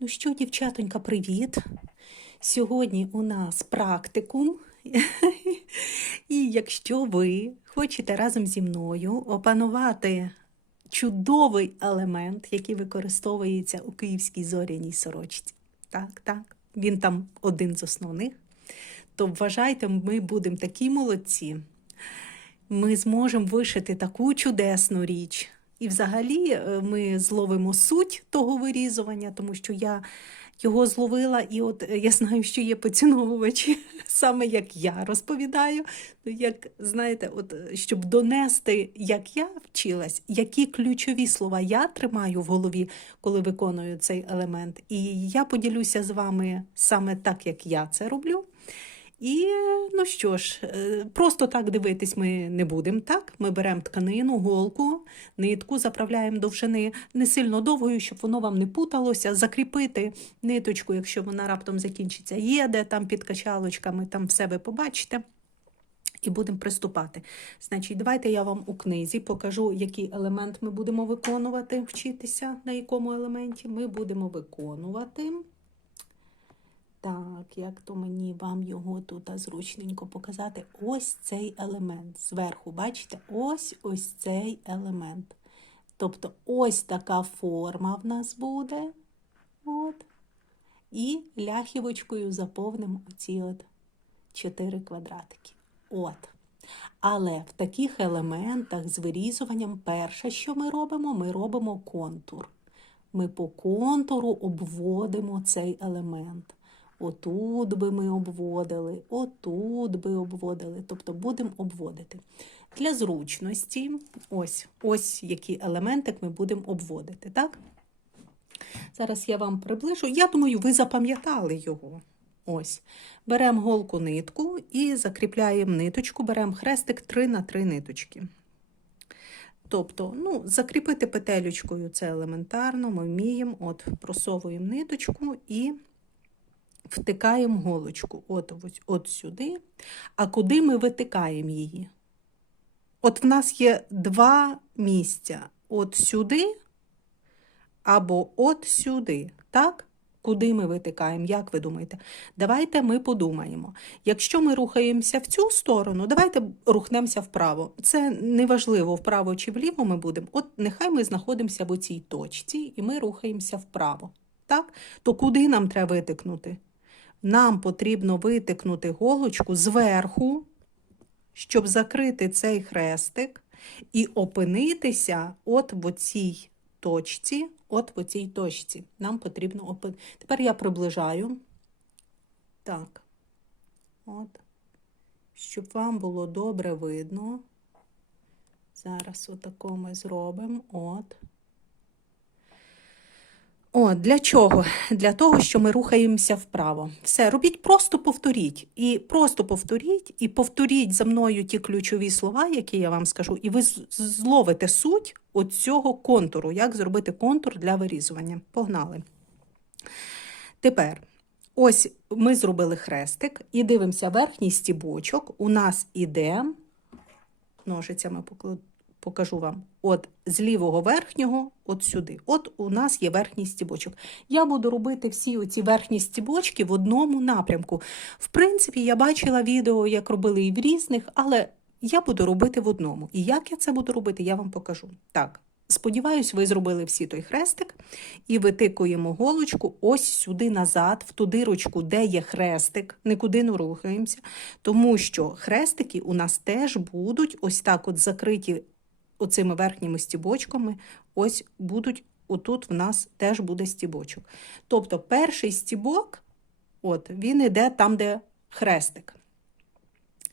Ну що, дівчатонька, привіт! Сьогодні у нас практикум. І якщо ви хочете разом зі мною опанувати чудовий елемент, який використовується у київській зоряній сорочці, так, так, він там один з основних, то вважайте, ми будемо такі молодці. Ми зможемо вишити таку чудесну річ. І взагалі е, ми зловимо суть того вирізування, тому що я його зловила, і от е, я знаю, що є поціновувачі, саме як я розповідаю. Ну, Як знаєте, от е, щоб донести, як я вчилась, які ключові слова я тримаю в голові, коли виконую цей елемент. І я поділюся з вами саме так, як я це роблю. І ну що ж, е, просто так дивитись ми не будемо. Так, ми беремо тканину, голку, нитку, заправляємо довжини не сильно довгою, щоб воно вам не путалося. Закріпити ниточку, якщо вона раптом закінчиться, є де там під качалочками, там все ви побачите. І будемо приступати. Значить, давайте я вам у книзі покажу, який елемент ми будемо виконувати, вчитися, на якому елементі ми будемо виконувати. Так, як то мені вам його тут зручненько показати? Ось цей елемент. Зверху, бачите, ось ось цей елемент. Тобто ось така форма в нас буде. От. І ляхівочкою заповнимо оці от чотири квадратики. От. Але в таких елементах з вирізуванням перше, що ми робимо, ми робимо контур. Ми по контуру обводимо цей елемент. Отут би ми обводили, отут би обводили, тобто будемо обводити. Для зручності, ось ось які елементик ми будемо обводити. так? Зараз я вам приближу. Я думаю, ви запам'ятали його. Ось. Беремо голку нитку і закріпляємо ниточку, беремо хрестик 3 на 3 ниточки. Тобто, ну, закріпити петелючкою це елементарно, ми вміємо, от, просовуємо ниточку і втикаємо голочку от, ось, от сюди. А куди ми витикаємо її? От в нас є два місця: от сюди або от сюди. Так? Куди ми витикаємо, як ви думаєте? Давайте ми подумаємо. Якщо ми рухаємося в цю сторону, давайте рухнемося вправо. Це неважливо, вправо чи вліво ми будемо. От нехай ми знаходимося в цій точці і ми рухаємося вправо. Так? То куди нам треба витикнути? Нам потрібно витикнути голочку зверху, щоб закрити цей хрестик і опинитися от в цій точці, от в цій точці. Нам потрібно опинити. Тепер я приближаю. Так. От. Щоб вам було добре видно. Зараз отако ми зробимо. От. О, для чого? Для того, що ми рухаємося вправо. Все, робіть, просто повторіть. І просто повторіть, і повторіть за мною ті ключові слова, які я вам скажу, і ви зловите суть цього контуру. Як зробити контур для вирізування. Погнали. Тепер, ось ми зробили хрестик і дивимося верхній стібочок. У нас іде, ножицями покладу покажу вам. От з лівого верхнього, от сюди. От у нас є верхній стібочок. Я буду робити всі оці верхні стібочки в одному напрямку. В принципі, я бачила відео, як робили і в різних, але я буду робити в одному. І як я це буду робити, я вам покажу. Так. Сподіваюсь, ви зробили всі той хрестик і витикуємо голочку ось сюди назад, в ту дирочку, де є хрестик, нікуди не рухаємося, тому що хрестики у нас теж будуть ось так от закриті оцими верхніми стібочками, ось будуть, отут в нас теж буде стібочок. Тобто перший стібок, от, він йде там, де хрестик.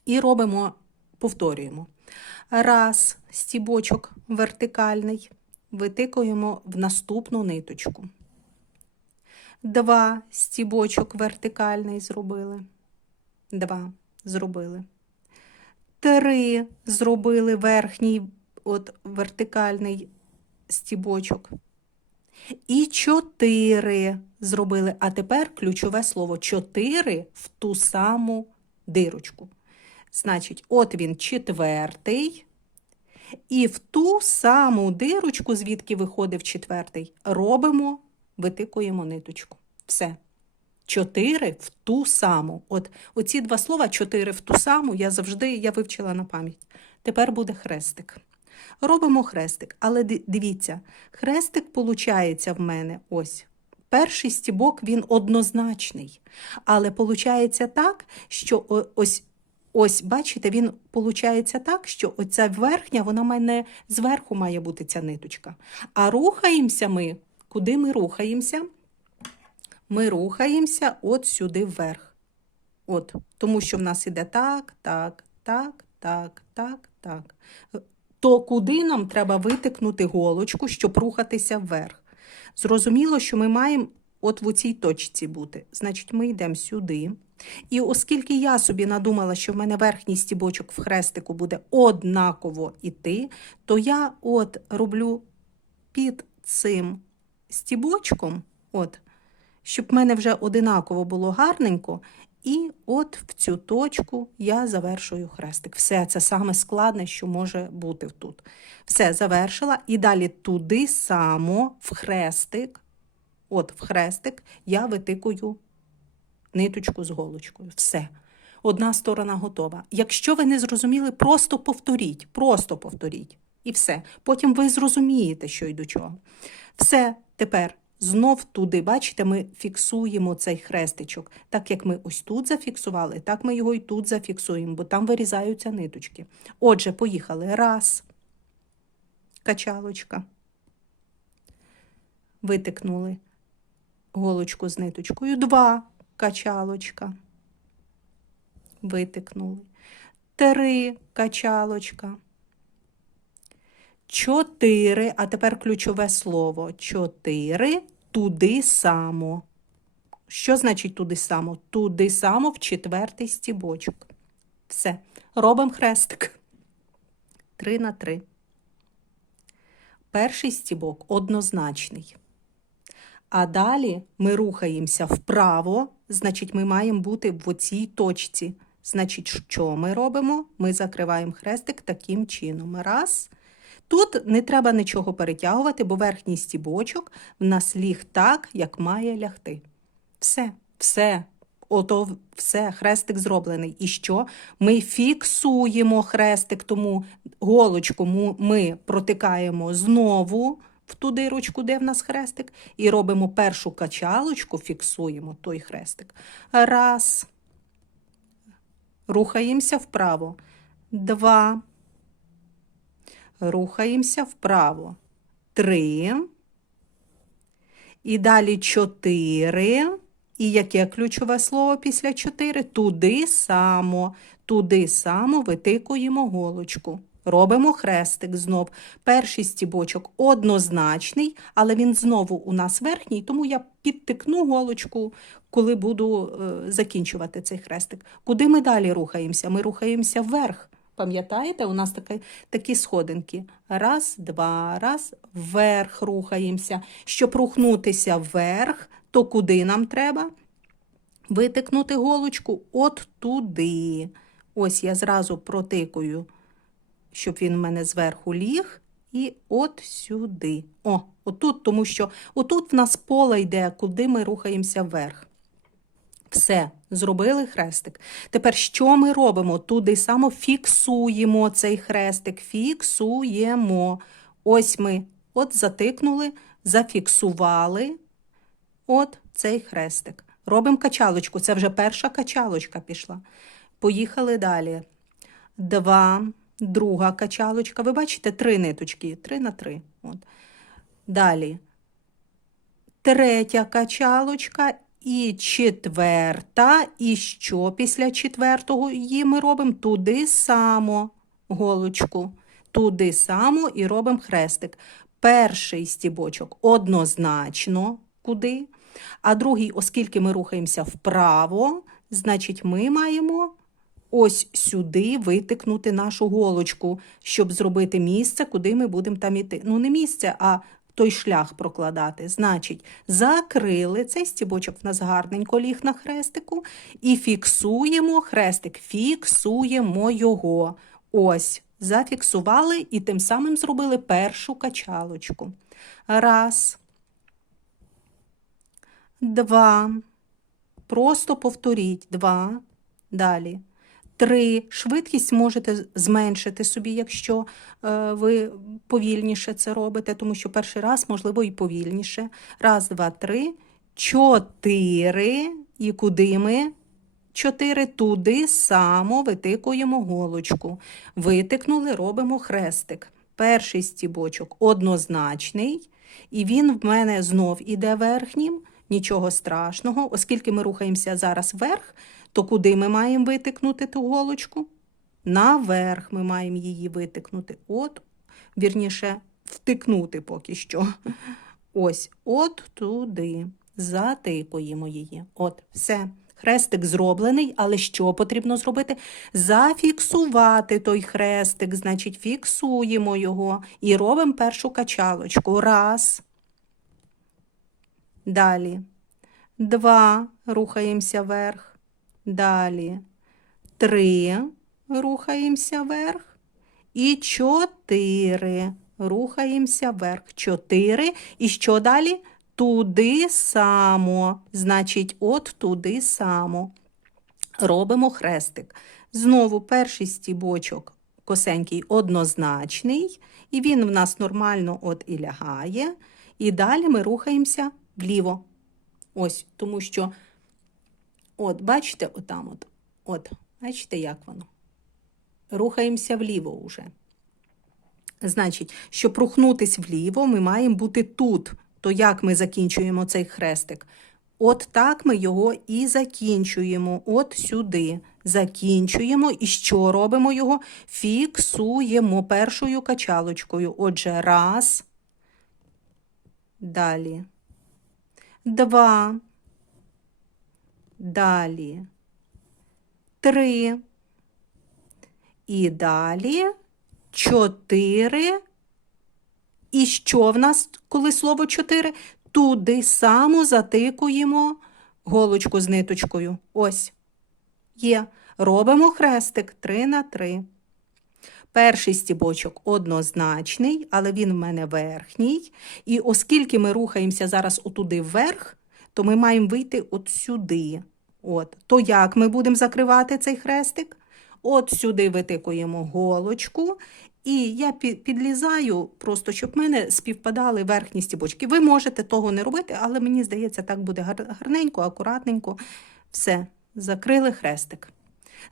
І робимо, повторюємо. Раз, стібочок вертикальний, витикуємо в наступну ниточку. Два стібочок вертикальний зробили. Два зробили. Три зробили верхній от вертикальний стібочок. І чотири зробили. А тепер ключове слово чотири в ту саму дирочку. Значить, от він четвертий. І в ту саму дирочку, звідки виходив четвертий, робимо витикуємо ниточку. Все. Чотири в ту саму. От оці два слова чотири в ту саму я завжди я вивчила на пам'ять. Тепер буде хрестик. Робимо хрестик, але дивіться, хрестик виходить в мене ось. Перший стібок він однозначний. Але виходить так, що ось, ось бачите, він виходить так, що оця верхня, вона в мене зверху має бути ця ниточка. А рухаємося ми, куди ми рухаємося? Ми рухаємося от сюди вверх. От, тому що в нас іде так, так, так, так, так, так. То куди нам треба витикнути голочку, щоб рухатися вверх? Зрозуміло, що ми маємо от в цій точці бути. Значить, ми йдемо сюди. І оскільки я собі надумала, що в мене верхній стібочок в хрестику буде однаково іти, то я от роблю під цим стібочком, от, щоб в мене вже одинаково було гарненько. І от в цю точку я завершую хрестик. Все, це саме складне, що може бути тут. Все, завершила. І далі туди само в хрестик, от в хрестик, я витикую ниточку з голочкою. Все. Одна сторона готова. Якщо ви не зрозуміли, просто повторіть, просто повторіть. І все. Потім ви зрозумієте, що й до чого. Все, тепер знов туди, бачите, ми фіксуємо цей хрестичок. Так як ми ось тут зафіксували, так ми його і тут зафіксуємо, бо там вирізаються ниточки. Отже, поїхали. Раз. Качалочка. Витикнули голочку з ниточкою. Два. Качалочка. Витикнули. Три качалочка. Чотири, а тепер ключове слово. Чотири туди само. Що значить туди само? Туди само в четвертий стібочок. Все. Робимо хрестик. Три на три. Перший стібок однозначний. А далі ми рухаємося вправо, значить, ми маємо бути в оцій точці. Значить, що ми робимо? Ми закриваємо хрестик таким чином. Раз. Тут не треба нічого перетягувати, бо верхній стібочок в нас ліг так, як має лягти. Все, все. Ото все, хрестик зроблений. І що? Ми фіксуємо хрестик, тому голочку ми протикаємо знову в ту дирочку, де в нас хрестик, і робимо першу качалочку, фіксуємо той хрестик. Раз. Рухаємося вправо. Два. Рухаємося вправо. Три. І далі чотири. І яке ключове слово після чотири? Туди само. Туди само витикуємо голочку. Робимо хрестик знов. Перший стібочок однозначний, але він знову у нас верхній, тому я підтикну голочку, коли буду е, закінчувати цей хрестик. Куди ми далі рухаємося? Ми рухаємося вверх. Пам'ятаєте, у нас такі, такі сходинки. Раз, два, раз, вверх рухаємося. Щоб рухнутися вверх, то куди нам треба? Витикнути голочку от туди. Ось я зразу протикую, щоб він в мене зверху ліг. І от сюди. О, отут, тому що отут в нас поле йде, куди ми рухаємося вверх. Все, зробили хрестик. Тепер що ми робимо? Туди само фіксуємо цей хрестик. Фіксуємо. Ось ми от затикнули, зафіксували от цей хрестик. Робимо качалочку. Це вже перша качалочка пішла. Поїхали далі. Два, друга качалочка. Ви бачите, три ниточки. Три на три. От. Далі. Третя качалочка і четверта. І що після четвертого її ми робимо? Туди само голочку. Туди само і робимо хрестик. Перший стібочок однозначно куди. А другий, оскільки ми рухаємося вправо, значить ми маємо ось сюди витикнути нашу голочку, щоб зробити місце, куди ми будемо там іти. Ну, не місце, а той шлях прокладати. Значить, закрили цей стібочок в нас гарненько ліг на хрестику, і фіксуємо хрестик, фіксуємо його. Ось, зафіксували і тим самим зробили першу качалочку. Раз. Два. Просто повторіть. Два. Далі. Три. Швидкість можете зменшити собі, якщо е, ви повільніше це робите, тому що перший раз, можливо, і повільніше. Раз, два, три. Чотири. І куди ми? Чотири. Туди само витикуємо голочку. Витикнули, робимо хрестик. Перший стібочок однозначний, і він в мене знов іде верхнім. Нічого страшного, оскільки ми рухаємося зараз вверх, то куди ми маємо витикнути ту голочку? Наверх ми маємо її витикнути. От, вірніше, втикнути поки що. Ось, от туди. Затикуємо її. От, все. Хрестик зроблений, але що потрібно зробити? Зафіксувати той хрестик, значить, фіксуємо його і робимо першу качалочку. Раз. Далі. Два. Рухаємося вверх. Далі. Три. Рухаємося вверх. І чотири. Рухаємося вверх. Чотири. І що далі? Туди само. Значить, от туди само. Робимо хрестик. Знову перший стібочок косенький однозначний. І він в нас нормально от і лягає. І далі ми рухаємося вліво. Ось, тому що, от, бачите, отам от, от, бачите, як воно? Рухаємося вліво уже. Значить, щоб рухнутись вліво, ми маємо бути тут. То як ми закінчуємо цей хрестик? От так ми його і закінчуємо. От сюди. Закінчуємо. І що робимо його? Фіксуємо першою качалочкою. Отже, раз. Далі. Два. Далі. Три. І далі чотири. І що в нас, коли слово чотири? Туди само затикуємо голочку з ниточкою. Ось. Є. Робимо хрестик 3 на 3. Перший стібочок однозначний, але він в мене верхній. І оскільки ми рухаємося зараз отуди вверх, то ми маємо вийти от сюди. От. То як ми будемо закривати цей хрестик? От сюди витикуємо голочку. І я підлізаю, просто щоб в мене співпадали верхні стібочки. Ви можете того не робити, але мені здається, так буде гарненько, акуратненько. Все, закрили хрестик.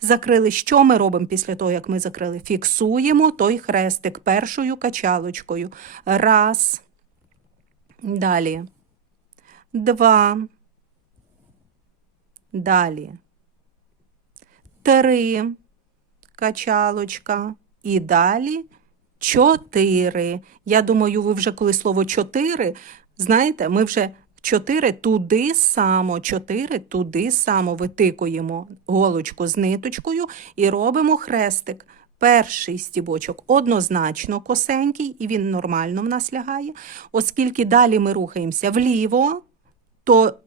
Закрили, що ми робимо після того, як ми закрили? Фіксуємо той хрестик першою качалочкою. Раз. Далі. Два. Далі. Три. Качалочка. І далі чотири. Я думаю, ви вже коли слово чотири, знаєте, ми вже чотири туди само, чотири туди само витикуємо голочку з ниточкою і робимо хрестик. Перший стібочок однозначно косенький, і він нормально в нас лягає. Оскільки далі ми рухаємося вліво, то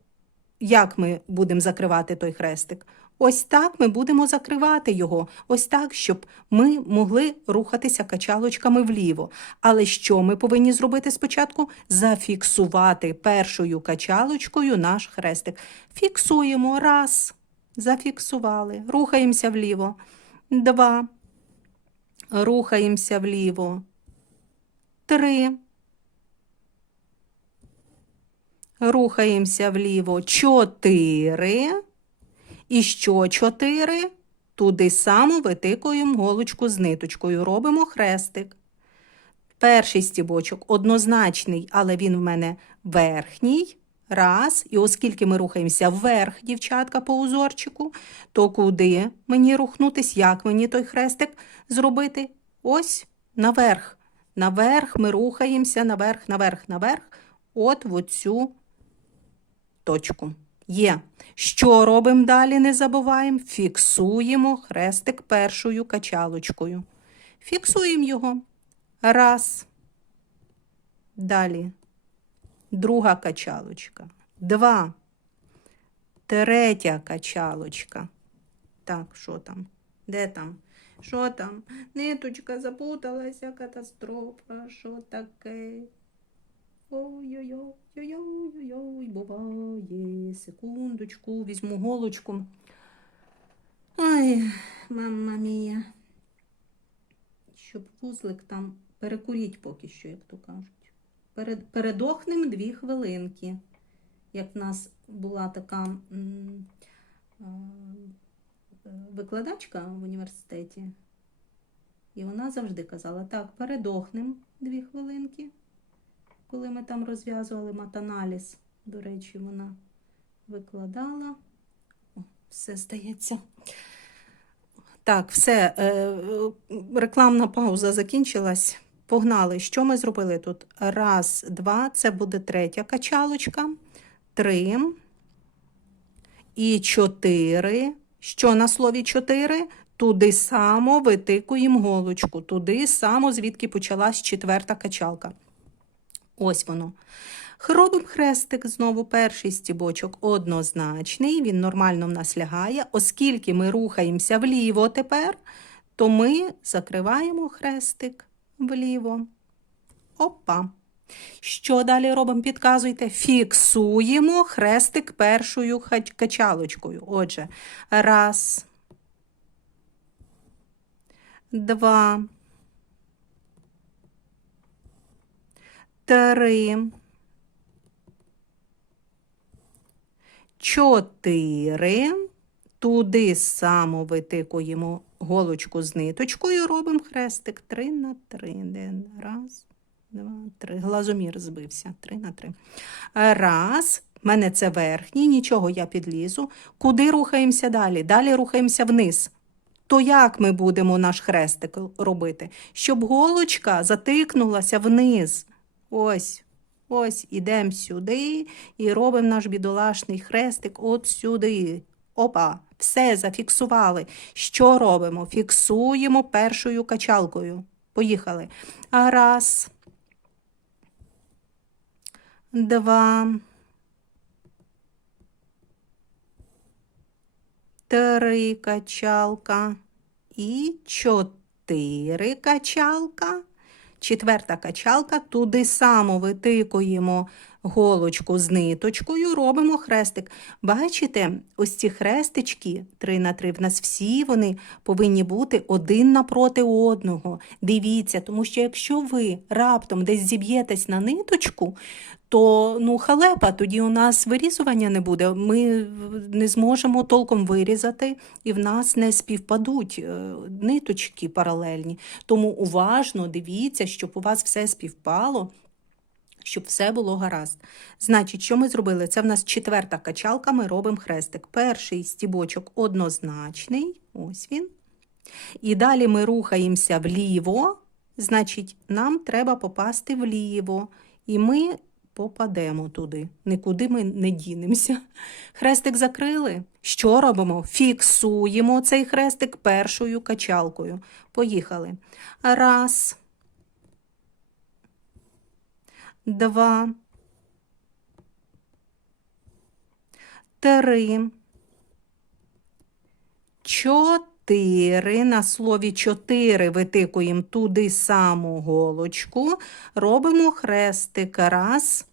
як ми будемо закривати той хрестик? Ось так ми будемо закривати його, ось так, щоб ми могли рухатися качалочками вліво. Але що ми повинні зробити спочатку? Зафіксувати першою качалочкою наш хрестик. Фіксуємо раз. Зафіксували. Рухаємося вліво. Два. Рухаємося вліво. Три. Рухаємося вліво. Чотири. І що чотири? Туди само витикуємо голочку з ниточкою, робимо хрестик. Перший стібочок однозначний, але він в мене верхній. Раз. І оскільки ми рухаємося вверх, дівчатка, по узорчику, то куди мені рухнутись, як мені той хрестик зробити? Ось наверх. Наверх ми рухаємося, наверх, наверх, наверх, от в оцю точку. Є. Що робимо далі, не забуваємо? Фіксуємо хрестик першою качалочкою. Фіксуємо його. Раз. Далі. Друга качалочка. Два. Третя качалочка. Так, що там? Де там? Що там? Ниточка запуталася, катастрофа. Що таке? Ой-ой-ой, ой-ой-ой, буває. секундочку, візьму голочку. Ой, мамма мія. Щоб вузлик там перекуріть поки що, як то кажуть. Перед, передохнем дві хвилинки. Як в нас була така м, е, викладачка в університеті, і вона завжди казала: так, передохнем дві хвилинки, коли ми там розв'язували матаналіз. До речі, вона викладала. О, все стається. Так, все, е, рекламна пауза закінчилась. Погнали. Що ми зробили тут? Раз, два, це буде третя качалочка. Три і чотири. Що на слові чотири? Туди само витикуємо голочку. Туди само, звідки почалась четверта качалка. Ось воно. Робимо хрестик, знову перший стібочок однозначний, він нормально в нас лягає. Оскільки ми рухаємося вліво тепер, то ми закриваємо хрестик вліво. Опа. Що далі робимо? Підказуйте. Фіксуємо хрестик першою качалочкою. Отже, раз, два, три, чотири. Туди само витикуємо голочку з ниточкою, робимо хрестик три на три. Де? Раз, два, три. Глазомір збився. Три на три. Раз. В мене це верхній, нічого я підлізу. Куди рухаємося далі? Далі рухаємося вниз. То як ми будемо наш хрестик робити? Щоб голочка затикнулася вниз. Ось, ось, ідемо сюди і робимо наш бідолашний хрестик от сюди. Опа, все зафіксували. Що робимо? Фіксуємо першою качалкою. Поїхали. Раз. Два. Три качалка. І чотири качалка. Четверта качалка. Туди само витикуємо голочку з ниточкою, робимо хрестик. Бачите, ось ці хрестички 3 на 3 в нас всі вони повинні бути один напроти одного. Дивіться, тому що якщо ви раптом десь зіб'єтесь на ниточку, то ну, халепа, тоді у нас вирізування не буде. Ми не зможемо толком вирізати, і в нас не співпадуть е, ниточки паралельні. Тому уважно дивіться, щоб у вас все співпало щоб все було гаразд. Значить, що ми зробили? Це в нас четверта качалка, ми робимо хрестик. Перший стібочок однозначний, ось він. І далі ми рухаємося вліво, значить, нам треба попасти вліво. І ми попадемо туди. Нікуди ми не дінемося. Хрестик закрили. Що робимо? Фіксуємо цей хрестик першою качалкою. Поїхали. Раз. два, три, чотири. На слові чотири витикуємо туди саму голочку, робимо хрестик. Раз.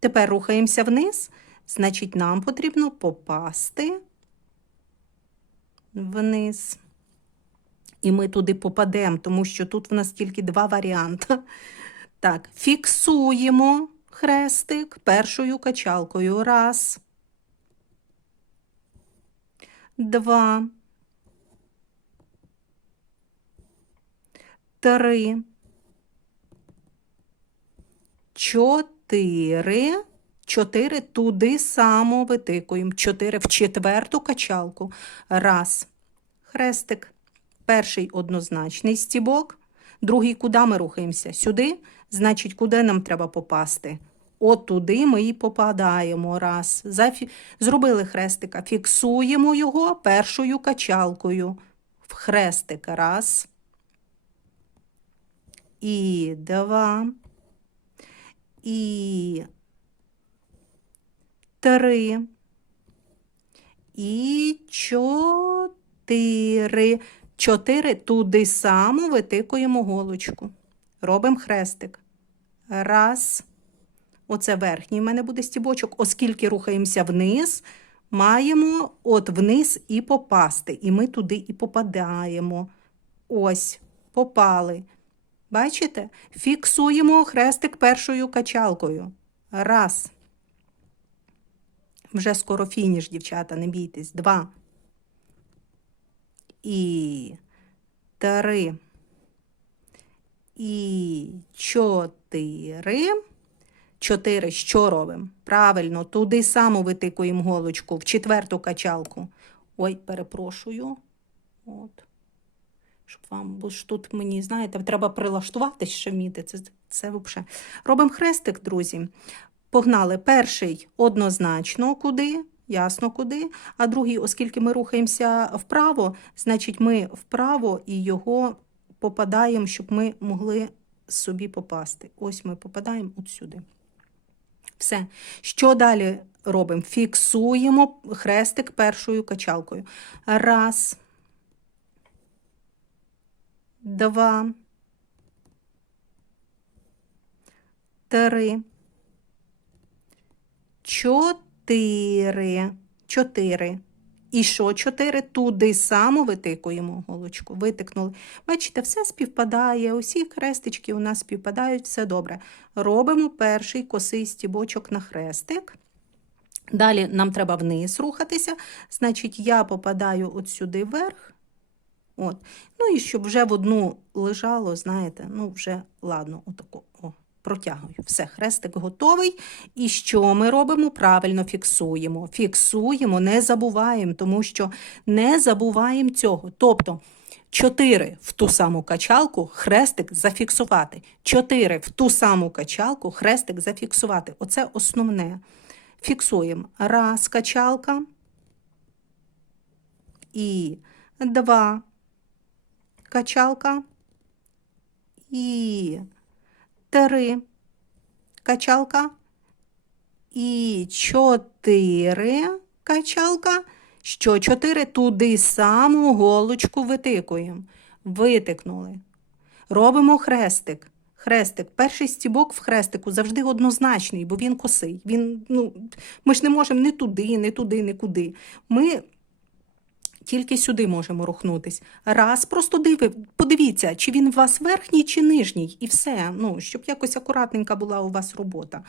Тепер рухаємося вниз. Значить, нам потрібно попасти вниз. І ми туди попадемо, тому що тут в нас тільки два варіанти. Так, фіксуємо хрестик першою качалкою. Раз. Два. Три. Чотири. Чотири туди само витикуємо. Чотири в четверту качалку. Раз. Хрестик. Перший однозначний стібок. Другий, куди ми рухаємося? Сюди. Значить, куди нам треба попасти? От туди ми і попадаємо. Раз. Зафі... Зробили хрестика. Фіксуємо його першою качалкою. В хрестик. Раз. І два. І три. І чотири. Чотири туди само витикуємо голочку. Робимо хрестик. Раз, Оце верхній в мене буде стібочок, оскільки рухаємося вниз, маємо от вниз і попасти. І ми туди і попадаємо. Ось, попали. Бачите? Фіксуємо хрестик першою качалкою. Раз. Вже скоро фініш, дівчата, не бійтесь. Два. І три. І чотири. Чотири. Що робимо? Правильно, туди саму витикуємо голочку в четверту качалку. Ой, перепрошую. От. Щоб вам, бо ж тут мені, знаєте, треба прилаштуватись ще вміти. Це, це взагалі. Робимо хрестик, друзі. Погнали. Перший однозначно куди, ясно куди. А другий, оскільки ми рухаємося вправо, значить ми вправо і його попадаємо, щоб ми могли собі попасти. Ось ми попадаємо от сюди. Все. Що далі робимо? Фіксуємо хрестик першою качалкою. Раз. Два. Три. Чотири. Чотири. І що чотири? Туди само витикуємо голочку. Витикнули. Бачите, все співпадає, усі хрестички у нас співпадають, все добре. Робимо перший косий стібочок на хрестик. Далі нам треба вниз рухатися. Значить, я попадаю от сюди вверх. От. Ну і щоб вже в одну лежало, знаєте, ну вже ладно, отако. О, протягую. Все, хрестик готовий. І що ми робимо? Правильно фіксуємо. Фіксуємо, не забуваємо, тому що не забуваємо цього. Тобто. 4 в ту саму качалку, хрестик зафіксувати. 4 в ту саму качалку, хрестик зафіксувати. Оце основне. Фіксуємо. Раз качалка. І два качалка. І три качалка. І чотири качалка. Що чотири туди саму голочку витикуємо. Витикнули. Робимо хрестик. Хрестик. Перший стібок в хрестику завжди однозначний, бо він косий. Він, ну, ми ж не можемо ні туди, ні туди, ні куди. Ми тільки сюди можемо рухнутись. Раз, просто диви, подивіться, чи він у вас верхній, чи нижній, і все. Ну, щоб якось акуратненька була у вас робота.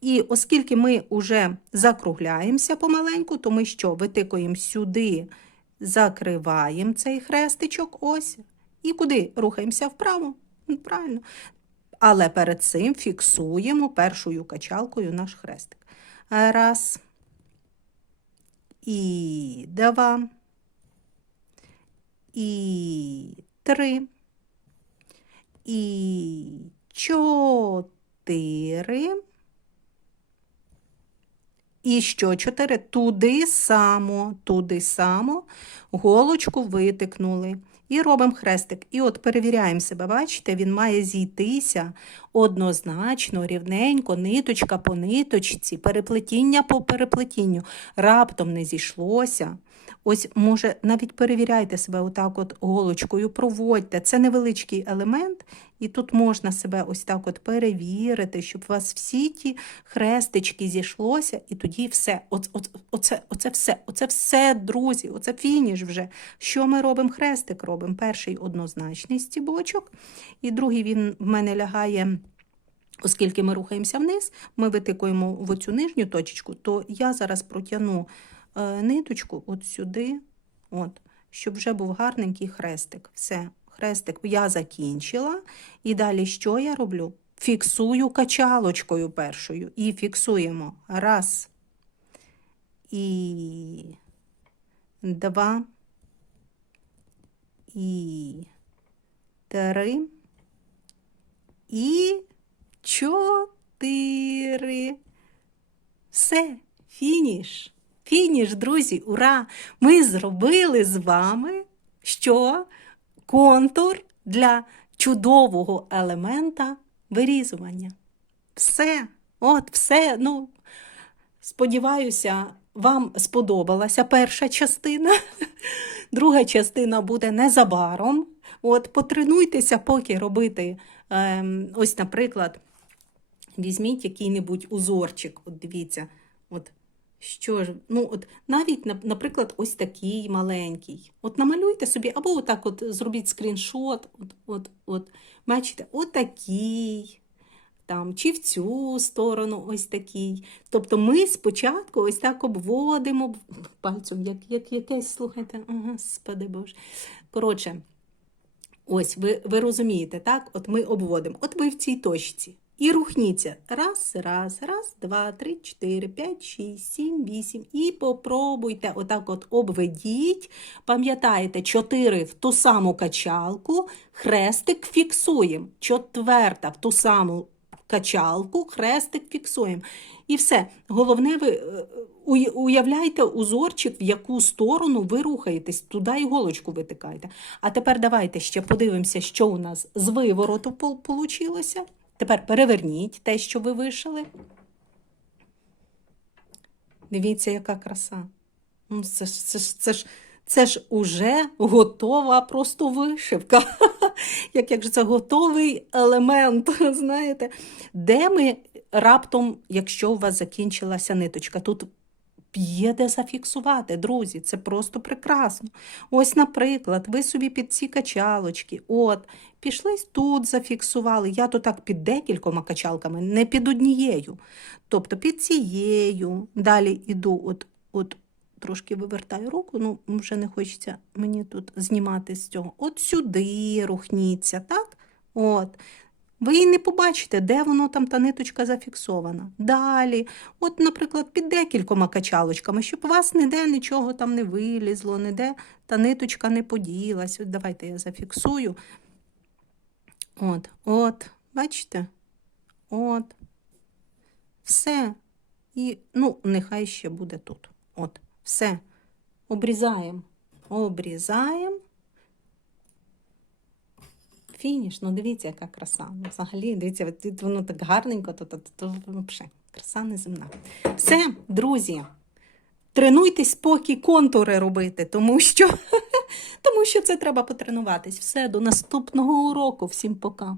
І оскільки ми вже закругляємося помаленьку, то ми що? Витикуємо сюди, закриваємо цей хрестичок, ось. І куди? Рухаємося вправо. Ну, Правильно. Але перед цим фіксуємо першою качалкою наш хрестик. Раз. І два. І три. І чотири. І що? Чотири. Туди само, туди само, голочку витикнули. І робимо хрестик. І от перевіряємо себе, бачите, він має зійтися однозначно, рівненько, ниточка по ниточці, переплетіння по переплетінню. Раптом не зійшлося. Ось, може, навіть перевіряйте себе отак от голочкою, проводьте. Це невеличкий елемент, і тут можна себе ось так от перевірити, щоб у вас всі ті хрестички зійшлося, і тоді все. От, оце, оце все, оце все, друзі, оце фініш вже. Що ми робимо? Хрестик робимо. Перший однозначний стібочок, і другий він в мене лягає. Оскільки ми рухаємося вниз, ми витикуємо в оцю нижню точечку, то я зараз протягну ниточку от сюди, от, щоб вже був гарненький хрестик. Все, хрестик я закінчила. І далі що я роблю? Фіксую качалочкою першою. І фіксуємо. Раз. І два. І три. І чотири. Все, фініш. Фініш, друзі, ура! Ми зробили з вами що? Контур для чудового елемента вирізування. Все, от, все. Ну, сподіваюся, вам сподобалася перша частина. Друга частина буде незабаром. От, потренуйтеся, поки робити, ем, ось, наприклад, Візьміть який-небудь узорчик. От дивіться, от що ж, ну от навіть, наприклад, ось такий маленький. От намалюйте собі, або отак от зробіть скріншот. От, от, от, бачите, отакий. Там, чи в цю сторону ось такий. Тобто ми спочатку ось так обводимо пальцем, як, як якесь, слухайте, О, господи Боже. Коротше, ось ви, ви розумієте, так? От ми обводимо. От ви в цій точці. І рухніться. Раз, раз, раз, два, три, чотири, п'ять, шість, сім, вісім. І попробуйте отак от обведіть. Пам'ятаєте, чотири в ту саму качалку, хрестик фіксуємо. Четверта в ту саму качалку, хрестик фіксуємо. І все. Головне, ви е, уявляйте узорчик, в яку сторону ви рухаєтесь, туди іголочку витикаєте. А тепер давайте ще подивимося, що у нас з вивороту вийшло. Тепер переверніть те, що ви вишили. Дивіться, яка краса. Ну, це, ж- це, ж- це, ж, це ж уже готова просто вишивка. Як, як же це готовий елемент, знаєте. Де ми раптом, якщо у вас закінчилася ниточка, тут є де зафіксувати, друзі, це просто прекрасно. Ось, наприклад, ви собі під ці качалочки, от, пішли тут зафіксували. Я то так під декількома качалками, не під однією. Тобто під цією. Далі іду, от, от трошки вивертаю руку, ну вже не хочеться мені тут знімати з цього. От сюди рухніться, так? От. Ви і не побачите, де воно там та ниточка зафіксована. Далі, от, наприклад, під декількома качалочками, щоб у вас ніде нічого там не вилізло, ніде та ниточка не поділась. От давайте я зафіксую. От, от, бачите? От. Все. І, ну, нехай ще буде тут. От, все. Обрізаємо. Обрізаємо. Фініш, ну дивіться, яка краса. Ну, взагалі, дивіться, тут воно так гарненько, то, то, то, взагалі краса неземна. Все, друзі, тренуйтесь поки контури робити, тому що, тому що це треба потренуватись. Все, до наступного уроку. Всім пока.